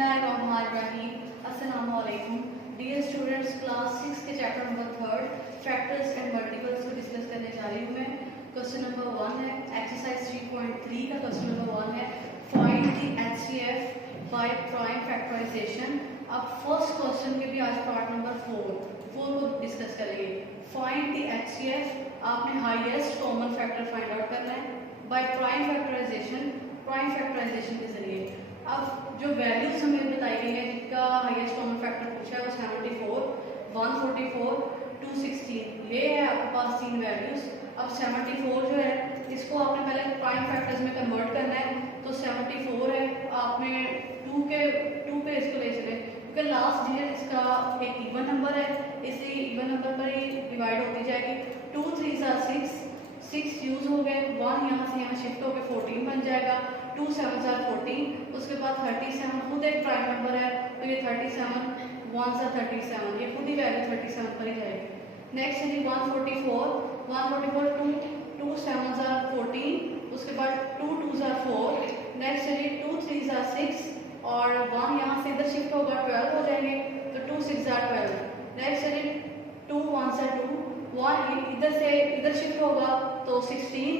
बिस्मिल्लाहिर्रहमानिर्रहीम। अस्सलाम वालेकुम डियर स्टूडेंट्स, क्लास 6 के chapter number 3 factors and multiples को डिस्कस करने जा रही हूँ मैं। क्वेश्चन नंबर 1 है एक्सरसाइज 3.3 का क्वेश्चन नंबर 1 है find the HCF by prime factorisation. अब फर्स्ट क्वेश्चन के भी आज पार्ट नंबर 4 को डिस्कस करेंगे। फाइंड द एचसीएफ, आपने highest common factor find out करना है by prime factorisation, prime factorisation के जरिए। अब जो वैल्यूज हमें बताई गई है जिनका हाईएस्ट कॉमन फैक्टर पूछा है वो 74, 144, 216, ये है आपके पास तीन वैल्यूज। अब 74 जो है इसको आपने पहले प्राइम फैक्टर्स में कन्वर्ट करना है, तो 74 है आपने 2 पे इसको ले चले क्योंकि लास्ट डिजिट इसका एक इवन नंबर है, इसलिए इवन नंबर पर ही डिवाइड होती जाएगी। 2 3 6, 6 यूज हो गए, 1 यहाँ से यहाँ शिफ्ट होकर 14 बन जाएगा, 2 7 14, उसके बाद 37 खुद एक प्राइम नंबर है तो ये 37, 1 सा 37, ये खुद ही वैल्यू 37 पर ही जाएगी। नेक्स्ट है 144, 2 7 14, उसके बाद 2 2 4, नेक्स्ट है 2 3 6 और 1 यहाँ से इधर शिफ्ट होगा 12 हो जाएंगे तो 2 6 12। नेक्स्ट है 2 1 2, 1 इधर से इधर शिफ्ट होगा तो 16,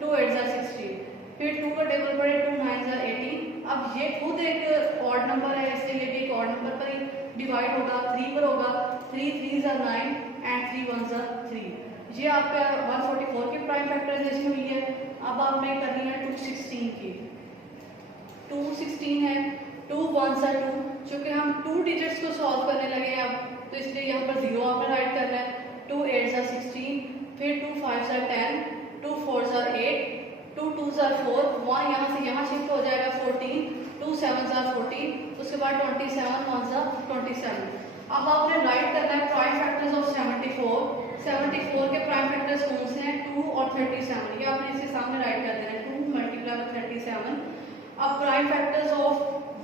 2 8 16, फिर 2 का टेबल पड़े 2 9 18। अब ये खुद एक ऑड नंबर है इसलिए ये भी एक ऑड नंबर पर ही डिवाइड होगा, 3 पर होगा, 3 3 9 एंड 3 1 3। ये आपका 144 की प्राइम फैक्टराइजेशन हुई है। अब आपने करनी है 216 की। 216 है 2 1 2, चूंकि हम 2 डिजिट्स को सॉल्व करने लगे हैं अब तो इसलिए यहाँ पर 0 आपने राइट करना है। 2 8 16, फिर 2 5 10, 2 4 8, 2 2 4, 1 यहाँ से यहाँ शिफ्ट हो जाएगा 14, 2 7 14, उसके बाद 27 1 27। अब आपने राइट करना है प्राइम फैक्टर्स ऑफ 74। 74 के प्राइम फैक्टर्स कौन से हैं? 2 और 37, ये आपने इसके सामने राइट कर देना है, 2 मल्टीप्लाई बाय 37। अब प्राइम फैक्टर्स ऑफ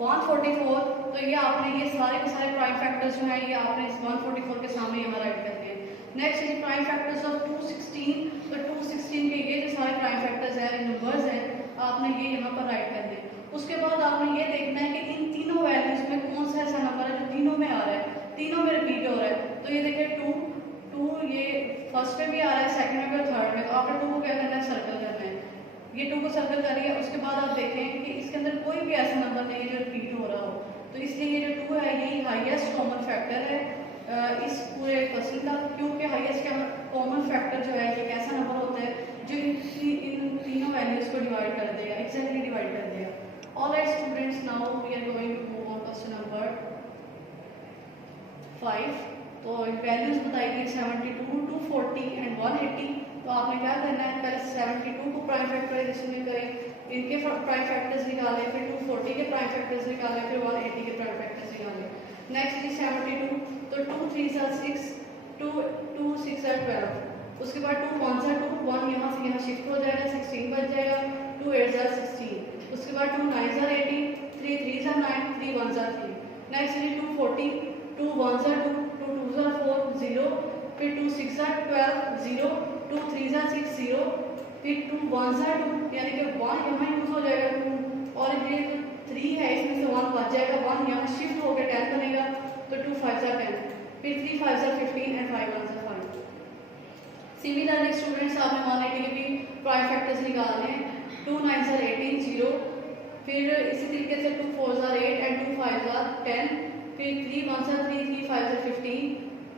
144, तो ये आपने ये सारे के सारे प्राइम फैक्टर्स जो हैं ये आपने इस 144 के सामने यहाँ राइट करते हैं। नेक्स्ट है प्राइम फैक्टर्स ऑफ 216, तो 216 के ये जो सारे प्राइम फैक्टर्स हैं नंबर्स हैं आपने ये यहाँ पर राइट कर दें। उसके बाद आपने ये देखना है कि इन तीनों वैल्यूज में कौन सा ऐसा नंबर है जो तीनों में आ रहा है, तीनों में रिपीट हो रहा है। तो ये देखिए 2 ये फर्स्ट में भी आ रहा है, सेकंड में भी और थर्ड में, तो आपने 2 को क्या करना है? सर्कल करना है। ये 2 को सर्कल करिए, उसके बाद आप देखें कि इसके अंदर कोई भी ऐसा नंबर नहीं है जो रिपीट हो रहा हो, तो इसलिए ये जो 2 है यही हाईएस्ट कॉमन फैक्टर है इस पूरे क्वेश्चन का। क्योंकि हाईएस्ट कॉमन फैक्टर जो है ये कैसा नंबर होता है जो इन तीनों वैल्यूज को डिवाइड कर देगा, एग्जैक्टली डिवाइड कर देगा। Alright students, now we are going to move on question number 5। तो वैल्यूज बताई गई 72, 240 एंड 180। तो आपने क्या करना है? पहले 72 को प्राइम फैक्टराइजेशन में करें, इनके प्राइम फैक्टर्स निकालें, फिर 240 के प्राइम फैक्टर्स निकालें, फिर 180 के प्राइम फैक्टर्स निकालें। नेक्स्ट is 72, तो 2 3 6, 2 6 12, उसके बाद 2 1 2, 1 यहाँ से यहाँ शिफ्ट हो जाएगा, 16 बच जाएगा, 2 8 16, उसके बाद 2 9 18, 3 3 9, 3 1 3। नेक्स्ट है 240, 2 1 2, 2 2 4 0, फिर 2 6 12 0, 2 3 6 0, फिर 2 1 2, यानी कि 1 यहाँ यूज हो जाएगा 2, और ये 3 है इसमें से 1 बच जाएगा, 1 यहाँ शिफ्ट होकर 10 बनेगा, तो 2 5 10, फिर 3 5 15 एंड 5 1 5। सिमिलरली स्टूडेंट्स आपने 180 के भी प्राइम फैक्टर्स निकालने हैं। 2 9 18 0, फिर इसी तरीके से 2 4 8 एंड 2 5 10, फिर 3 1 3, 3 5 15,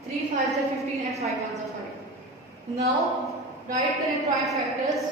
3 5 15 एंड 5 1 5। नाउ राइट करें prime factors.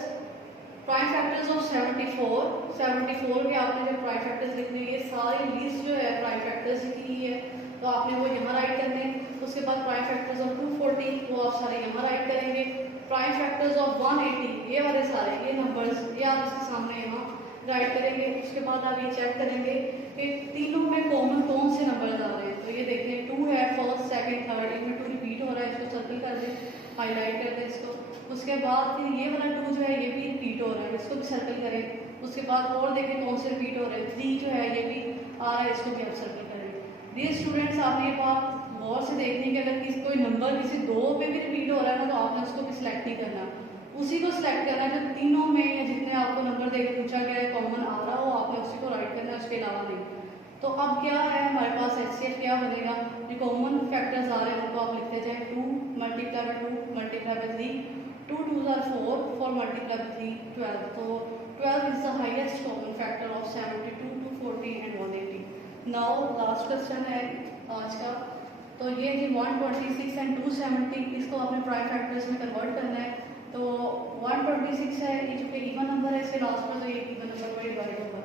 Prime factors of 74 के आपने जो प्राइम फैक्टर्स लिखने हैं, ये सारी लिस्ट जो है प्राइम फैक्टर्स की ही है, तो आपने वो यहाँ राइट करने हैं। उसके बाद प्राइम फैक्टर्स ऑफ 240 वो आप सारे यहाँ राइट करेंगे। प्राइम फैक्टर्स ऑफ 180 ये वाले सारे ये नंबर्स ये आप इसके सामने यहाँ राइट करेंगे। उसके बाद आप ये चेक करेंगे कि तीनों में कॉमन कौन से नंबर्स आ रहे हैं। तो ये देखें 2 है, फर्स्ट सेकंड थर्ड, इनमें 2 रिपीट हो रहा है, इसको सर्कल कर दें, हाईलाइट कर दें इसको। उसके बाद फिर ये वाला 2 जो है ये भी रिपीट हो रहा है, इसको भी सर्कल करें। उसके बाद और देखें कौन से रिपीट हो रहे हैं, 3 जो है ये भी आ रहा है, इसको भी आप सर्कल करें। डियर स्टूडेंट्स, आपने ये बात गौर से देखनी कि अगर किसी कोई नंबर किसी 2 पे भी रिपीट हो रहा है ना, तो आपने उसको भी सिलेक्ट नहीं करना, उसी को सिलेक्ट करना है जो तीनों में या जितने आपको नंबर देकर पूछा गया है कॉमन आ रहा हो, आपने उसी को राइट करना है, उसके अलावा नहीं। तो अब क्या है हमारे पास HCF क्या बनेगा, जो कॉमन फैक्टर्स आ रहे हैं उनको आप लिखते जाए 2 multiply by 2 multiply by 3, 2 2s are 4, 4 multiplied by 3 12, तो 12 is the highest common factor of 72, 240 and 180. Now last question है आज का, तो ये जी 126 एंड 270 इसको आपने प्राइम फैक्टर्स में कन्वर्ट करना है। तो 126 है ये जो कि इवन नंबर है, इसके लास्ट में तो ये इवन नंबर में डिवाइड होगा,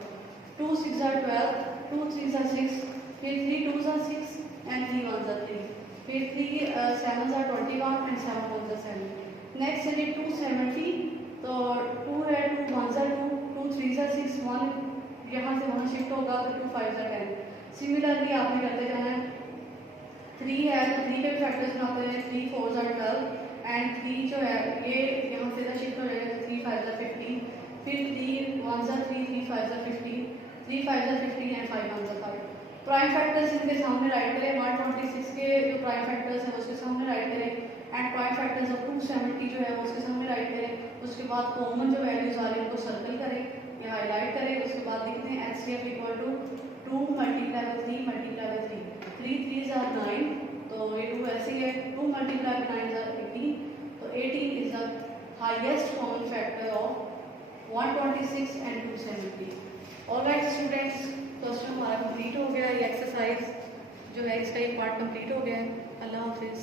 2 6 are 12, 2 3s are 6, फिर 3 2s are 6 and 3 1s are 3, फिर 3 7s are 21 and 7 1s are 7। Next है जी 270, तो 2 है 2 1s are 2, 2 3s are 6, 1 यहाँ से वहाँ शिफ्ट होगा तो 2 5s are 10। सिमिलरली आपने करते जाना है, 3 है तो 3 के फैक्टर्स बनाते हैं, 3 4s are 12 एंड 3 जो है ये यहाँ से शिफ्ट हो जाएगा तो 3 5s are 15, फिर 3 1s are 3, 3 5s are 15, 3 5s are 15 and 5 1s are 5। Prime factors इनके सामने राइट करें, 126 के जो प्राइम फैक्टर्स हैं उसके सामने राइट करें एंड प्राइम फैक्टर्स ऑफ 270 जो है वो उसके सामने राइट करें। उसके बाद कॉमन जो वैल्यूज आ रही है उनको सर्कल करें या हाईलाइट करें। उसके बाद लिखते हैं HCF equal to 2 multiply by 3 multiply by 3, 3 3s are 9, तो ये 2 ऐसे ही है, 2 मल्टीप्लाई बाई 9 are 18, तो 18 is the highest common factor of 126 and 270। Alright students, question हमारा कंप्लीट हो गया, ये एक्सरसाइज जो है इसका एक पार्ट कंप्लीट हो गया है। अल्लाह हाफिज़।